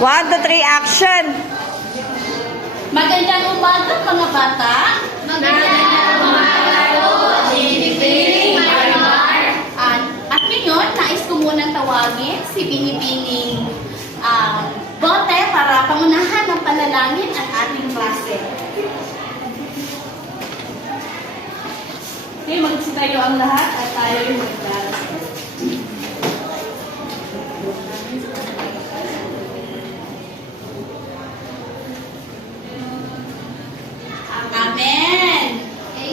1, 2, 3, action! Magandang umaga mga bata. Magandang umaga po, Binibining Marimar. At ngayon, nais ko munang tawagin si Binibining Bote para pangunahan ng panalangin ang ating klase. Okay, magsitayo ang lahat at tayo yung magdarasal. Amen!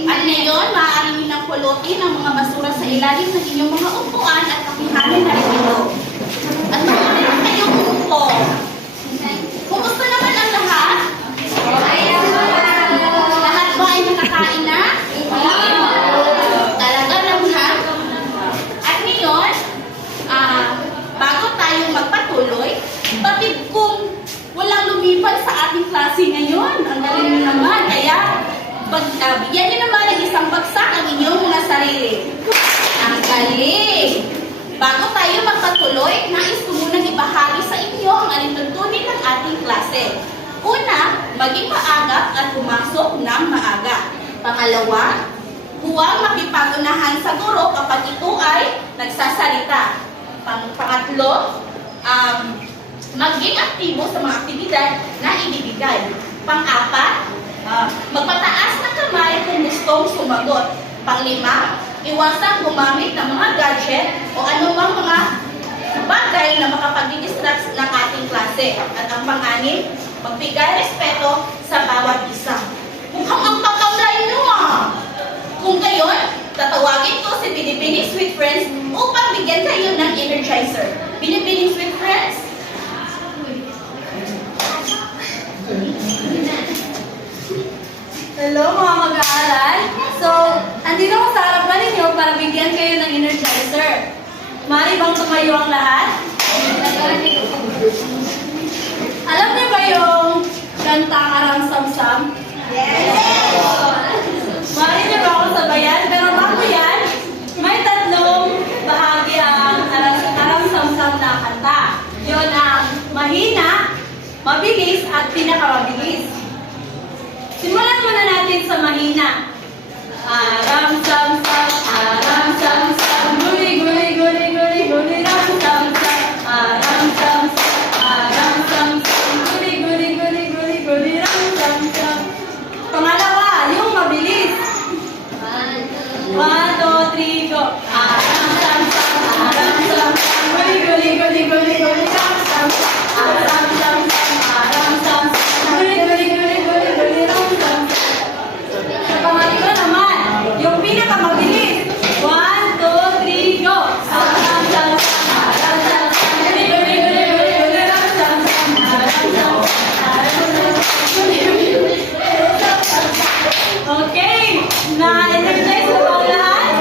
At ngayon, maaari nyo nang pulutin ang mga basura sa ilalim ng inyong mga upuan at pakihanin na rin ito. At marami na kayong umupo. Kumusta naman ang lahat? Lahat ba ay nakakain na? Talaga lang ha? At ngayon, bago tayo magpatuloy, batid kung walang lumipat sa ating klase ngayon. Ang galing nyo naman. Kaya, bigyan nyo naman ng isang bagsak ang inyong mga sarili. Ang galing! Bago tayo magpatuloy, nais ko munang ibahagi sa inyo ang alintuntunin ng ating klase. Una, maging maagap at pumasok ng maaga. Pangalawa, huwag makipagunahan sa guro kapag ito ay nagsasalita. Pangatlo, maging aktibo sa mga aktibidad na ibibigay. Pang-apat, magpataas ng kamay kung gustong sumagot. Pang-lima, iwasang gumamit ng mga gadget o anumang mga bagay na makapag-distract ng ating klase. At ang pang-anim, magbigay respeto sa bawat isa. Mukhang ang tatamlay nyo Kung gayon, tatawagin ko si Binibining Sweet Friends upang bigyan kayo ng energizer. Binibining Sweet Friends? Hello mga mag-aaral. So, andito ako sa harapan ninyo para bigyan kayo ng energizer. Mari bang tumayo ang lahat? Alam niyo ba yung kanta Arang Samsam? Yes! Mari niyo ba akong sabayan? Pero bago yan, may tatlong bahagi ang Arang Samsam na kanta. Yun ang mahina, mabilis at pinakamabilis. Simulan muna natin sa mahina. Aram sam sam, aram sam sam, guli guli guli guli guli, ram sam sam, aram sam sam, aram sam sam, guli guli guli guli guli, ram sam sam. Pangalawa, yung mabilis. 1, 2, 3, go. Aram sam sam, aram sam sam, guli guli guli guli guli, ram sam sam, aram sam sam, aram sam sam, guli guli guli guli guli, ram sam sam. Sa pangatlo naman, yung pinakamabilis. 1, 2, 3, go! Aram sam sam, aram sam sam, guli guli guli guli guli, ram sam sam, aram sam sam, aram sam sam, guli guli guli guli, ram sam sam. Okay, na-energize na ba ang lahat?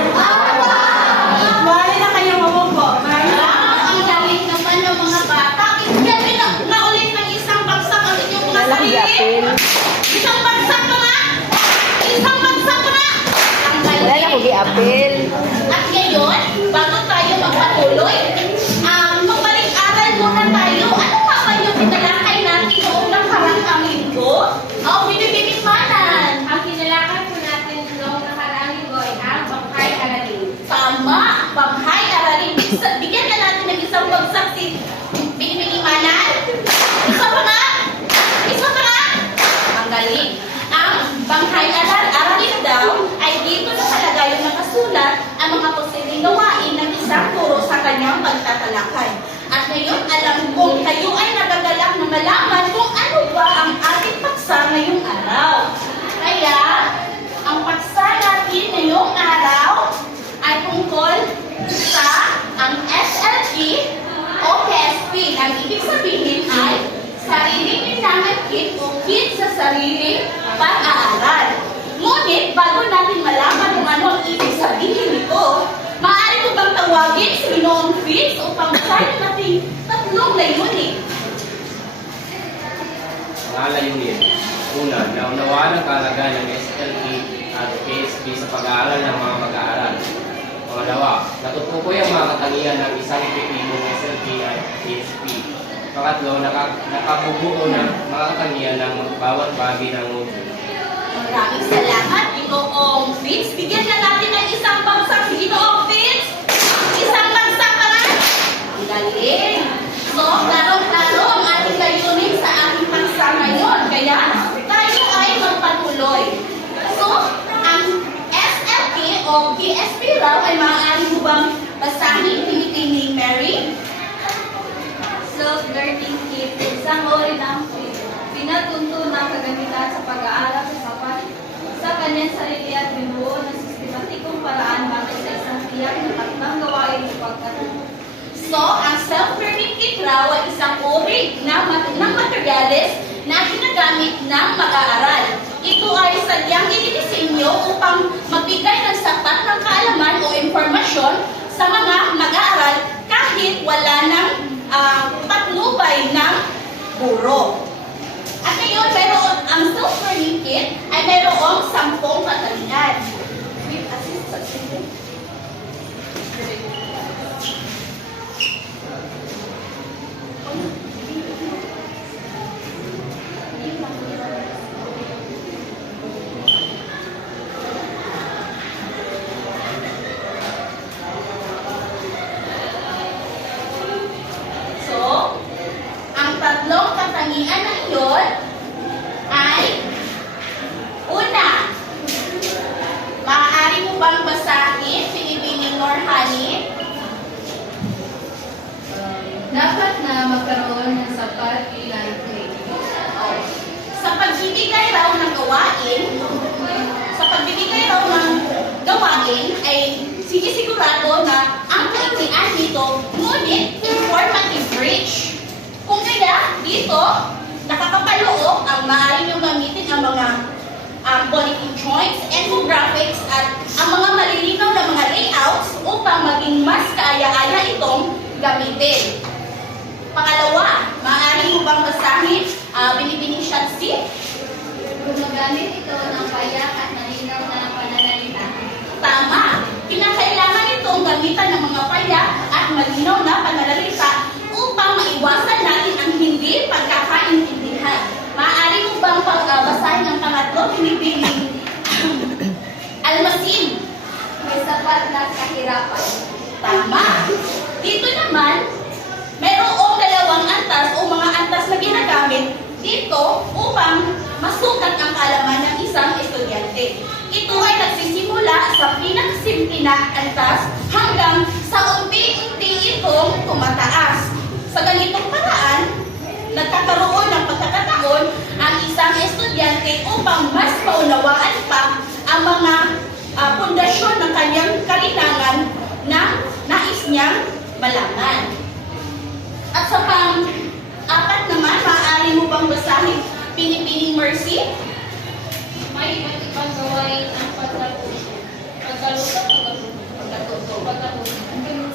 Bali na kayong mamupo. Ang galing naman ng mga bata. Bigyan nyo na ulit ng isang bagsak ang inyong mga sarili. Isang bagsak pa nga! Isang bagsak pa nga! Ang Wala na ko galing. gi-apil. At ngayon, bago tayo magpatuloy, magbalik-aral muna tayo. Ano pa ba yung tinalakay natin noong nakaraang linggo? Binibining manan. Ang kinalakay po natin noong nakaraang linggo ay ang Bangkay Aralin. Tama, Bangkay Aralin. Bigyan na natin ng isang bagsak si Binibining manan. Isa pa nga! Isa pa nga! Ang galing. Ang Bangkay Aralin daw ay dito nakalagay yung nakasulat ang mga posibleng gawain ng isang guro sa kanyang pagtatalakay. At ngayon, alam kong kayo ay nagagalak na malaman kung ano ba ang ating paksa ngayong araw. Kaya, ang paksa natin ngayong araw ay tungkol sa ang SLP o PSP. Ang ibig sabihin ay sariling pinangatkit o kit sa sariling pag-aaral. Ngunit, bago natin malaman kung ano ang ibig sabihin nito, maaari ko bang tawagin si Ginoong Fitz upang basahin natin tatlong layunin? Mga layunin. Una, naunawaan ang kahalagahan ng SLP at PSP sa pag-aaral ng mga mag-aaral. Pangalawa, natutukoy ang mga katangian ng isang epektibong SLP at PSP. pangatlo, nakabubuo ng mga katangian ng bawat bahagi ng module. Maraming salamat, Ginoong Fitz. Bigyan na natin ng isang bagsak si Ginoong Fitz. Isang bagsak pa rin. Ang galing. So, klaro-klaro ang ating layunin sa ating pagsa ngayon. Kaya, tayo ay magpatuloy. So, ang SLK o PSP raw ay maaari mo bang basahin, tinitingning Mary? Self-learning kit, isang uri ng pinatunto na kagamitan sa pag-aaral sa sapat sa kanyang sarili at binuo ng sistematikong paraan batay sa isang tiyak na tatlong gawain sa pagkatuto. So, ang self-learning kit raw ay isang uri ng materyales na ginagamit ng mag-aaral. Ito ay sadyang inidisenyo upang magbigay ng sapat ng kaalaman o impormasyon sa mga mag-aaral kahit wala ng patnubay ng guro. At ngayon, ang self-learning kit ay mayroong 10 katangian. With assistance. So, ang tatlong katangian na iyon ay una, maaari mo bang basahin, Pinipining Norhani? Dapat na magkaroon ng sapat ilan training. Sa pagbibigay raw ng gawain, ay sinisigurado na ang kaintian nito, ngunit informative rich. Kung kaya, dito, nakakapaloob ang maaari nyo gamitin ang mga bulletin joints, infographics, at ang mga malilinaw na mga layouts upang maging mas kaaya-aya itong gamitin. Pangalawa, maaari mo bang basahin Binibining Shansi? Gumagamit ito ng payak at malinaw na pananalita. Tama. Kinakailangan itong gamitan ng mga payak at malinaw na pananalita upang maiwasan natin ang hindi pagkakaintindihan. Maaari mo bang basahin ang pangatlo, Binibining Almasin? May sapat na kahirapan. Tama. Dito naman, mayroong dalawang antas o mga antas na ginagamit dito upang masukat ang kaalaman ng isang estudyante. Ito ay nagsisimula sa pinakasimple na antas hanggang sa unti-unti itong tumataas. Sa ganitong paraan, nagkakaroon ng pagkakataon ang isang estudyante upang mas maunawaan pa ang mga pundasyon ng kanyang kailangan na nais niyang malaman. At sa pang-apat naman, maaari mo bang basahin Pinipining Mercy? May iba't ibang gawain ang pagkatuto.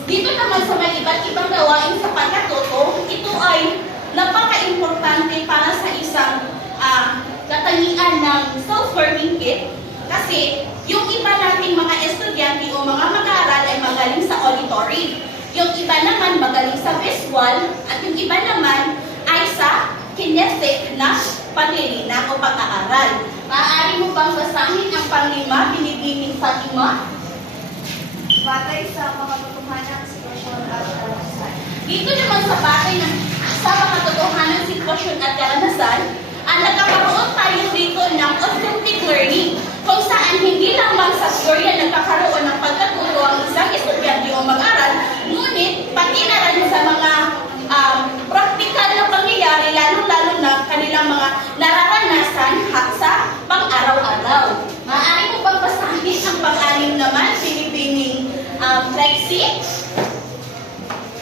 Dito naman sa may iba't ibang gawain sa pagkatuto, ito ay napaka-importante para sa isang katangian ng self-learning kit kasi yung iba nating mga estudyante o mga mag-aaral ay magaling sa auditory. Yung iba naman magaling sa visual at yung iba naman ay sa kinetic na panlilina o pag-aaral. Maaari mo bang basahin ang panglima, Binibining Fatima? Batay sa mga katotohanan, sitwasyon at karanasan. Dito naman sa batay sa mga katotohanan, sitwasyon at karanasan, nagkakaroon tayo dito ng authentic learning kung saan hindi lamang sa storya nagkakaroon ng pagkatuto ang isang estudyante o mag-aral, ngunit pati na rin sa mga praktikal na pangyayari, lalo-lalo na kanilang mga nararanasan sa pang-araw-araw. Maaari mo bang basahin ang pang-anim naman, Pinipining Lexi?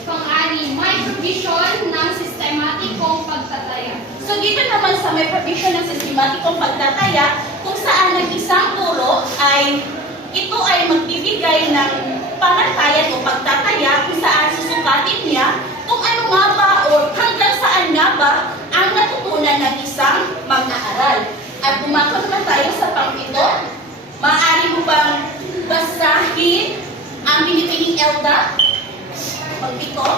Pang-anim, may provision ng sistematikong pagtataya. So dito naman sa may provision ng sistematikong pagtataya, kung saan ang isang guro ay ito ay magbibigay ng panatayan o pagtataya kung saan susukatin niya kung ano nga ba o hanggang saan nga ba ang natutunan ng isang mag-aaral. At bumakot na tayo sa pang-ito. Maaari mo bang basahin ang Binibining Elda? Pag-ito.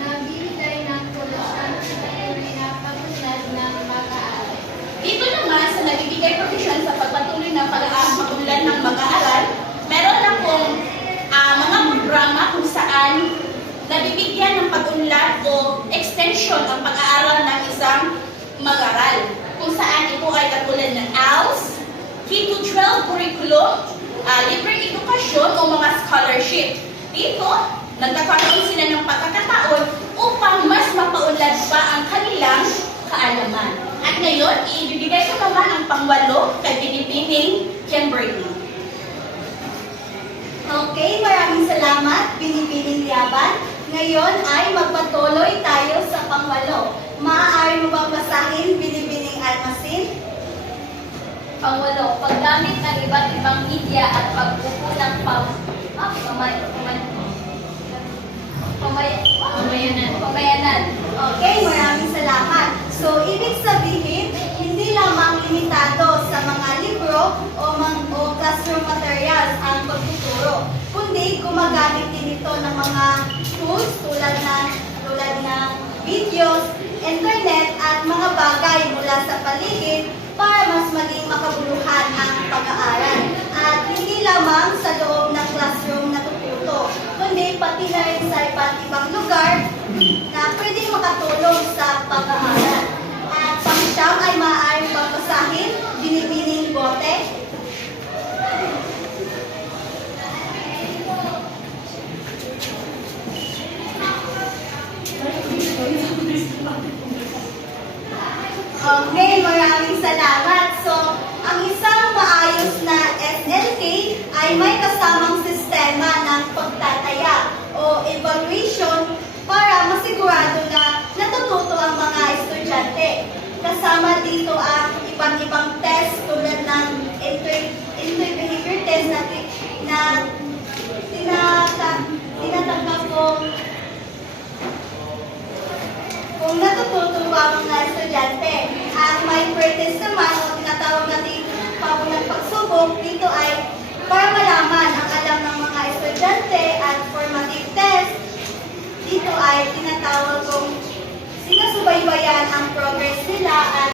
Nagbibigay ng solusyon pag-unlad ng mag-aaral, meron akong mga programa kung saan nabibigyan ng pag-unlad o extension ang pag-aaral ng isang mag-aral. Kung saan ito ay katulad ng ALS, K-12 curriculum, libreng edukasyon o mga scholarship. Dito, nagkakaroon sila ng pagkakataon upang mas mapaunlad pa ang kanilang kaalaman. At ngayon, ibibigay ko naman ang pangwalo kay Binibining Kimberly. Okay, maraming salamat, Binibining Liaban. Ngayon ay magpatuloy tayo sa pangwalo. Maaari mo bang basahin, Binibining Almasin? Pangwalo, paggamit ng iba't ibang media at pagkukulang pamayanan. Okay, maraming salamat. So, ibig sabihin, hindi lamang limitado sa mga libro o classroom materials ang pagtuturo, kundi gumagamit din ito ng mga tools tulad ng videos, internet at mga bagay mula sa paligid para mas maging makabuluhan ang pag-aaral. At hindi lamang sa loob ng classroom natututo, kundi pati na rin sa iba't ibang lugar na pwedeng makatulong sa pag-aaral. At pang-siyam ay maaaring babasahin, Binibining Bote. Okay, maraming salamat. So, ang isang maayos na SLK ay may kasamang sistema ng pagtataya o evaluation para masigurado na natututo ang mga estudyante. Kasama dito ang iba't ibang test tulad ng behavior test na tinatanggap kung natututo ba ang mga estudyante. At may pretest naman o tinatawag natin pabunang pagsubok, dito ay para malaman ang alam ng mga estudyante. At formative test, dito ay tinatawag kung sinusubaybayan ang progress nila at